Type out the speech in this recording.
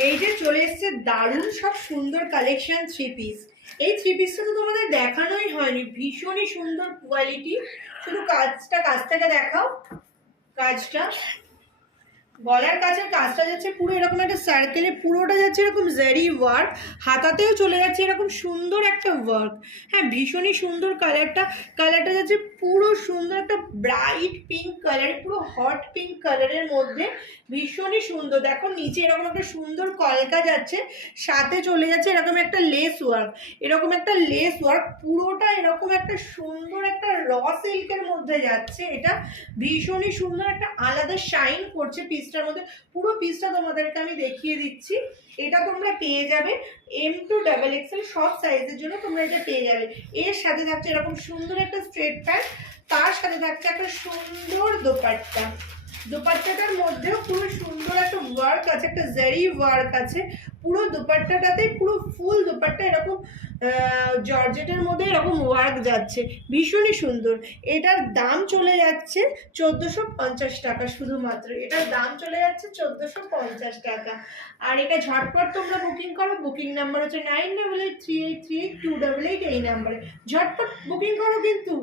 এই যে চলে এসছে দারুণ সব সুন্দর কালেকশন থ্রি পিস। এই থ্রি পিসটা তো তোমাদের দেখানোই হয়নি, ভীষণই সুন্দর কোয়ালিটি। শুধু কাজটা কাছ থেকে দেখাও, কাজটা গলার কাছে কাজটা যাচ্ছে পুরো এরকম একটা সার্কেলে, পুরোটা যাচ্ছে এরকম জারি ওয়ার্ক, হাতাতেও চলে যাচ্ছে এরকম সুন্দর একটা ওয়ার্ক। হ্যাঁ, ভীষণই সুন্দর কালারটা। কালারটা যাচ্ছে পুরো সুন্দর একটা ব্রাইট পিঙ্ক কালার, পুরো হট পিঙ্ক কালারের মধ্যে, ভীষণই সুন্দর। দেখো নিচে এরকম একটা সুন্দর কলকা যাচ্ছে, সাথে চলে যাচ্ছে এরকম একটা লেস ওয়ার্ক, এরকম একটা লেস ওয়ার্ক, পুরোটা এরকম একটা সুন্দর একটা র সিল্কের মধ্যে যাচ্ছে। এটা ভীষণই সুন্দর, একটা আলাদা শাইন করছে পিসটার মধ্যে। পুরো পিসটা তোমাদেরকে আমি দেখিয়ে দিচ্ছি। এটা তোমরা পেয়ে যাবে M to XXL সব সাইজের জন্য তোমরা এটা পেয়ে যাবে। এর সাথে থাকছে এরকম সুন্দর একটা স্ট্রেট প্যান্ট, তার সাথে থাকছে একটা সুন্দর দোপাট্টা। দোপাট্টাটার মধ্যেও পুরো সুন্দর একটা ওয়ার্ক আছে, একটা জারি ওয়ার্ক আছে পুরো দোপাট্টাটাতে, পুরো ফুল দোপাট্টা এরকম জর্জেটের মধ্যে এরকম ওয়ার্ক যাচ্ছে, ভীষণই সুন্দর। এটার দাম চলে যাচ্ছে 1450 টাকা শুধুমাত্র। এটার দাম চলে যাচ্ছে 1450 টাকা। আর এটা ঝটপট তোমরা বুকিং করো। বুকিং নাম্বার হচ্ছে 9883838288, এই নাম্বারে ঝটপট বুকিং করো কিন্তু।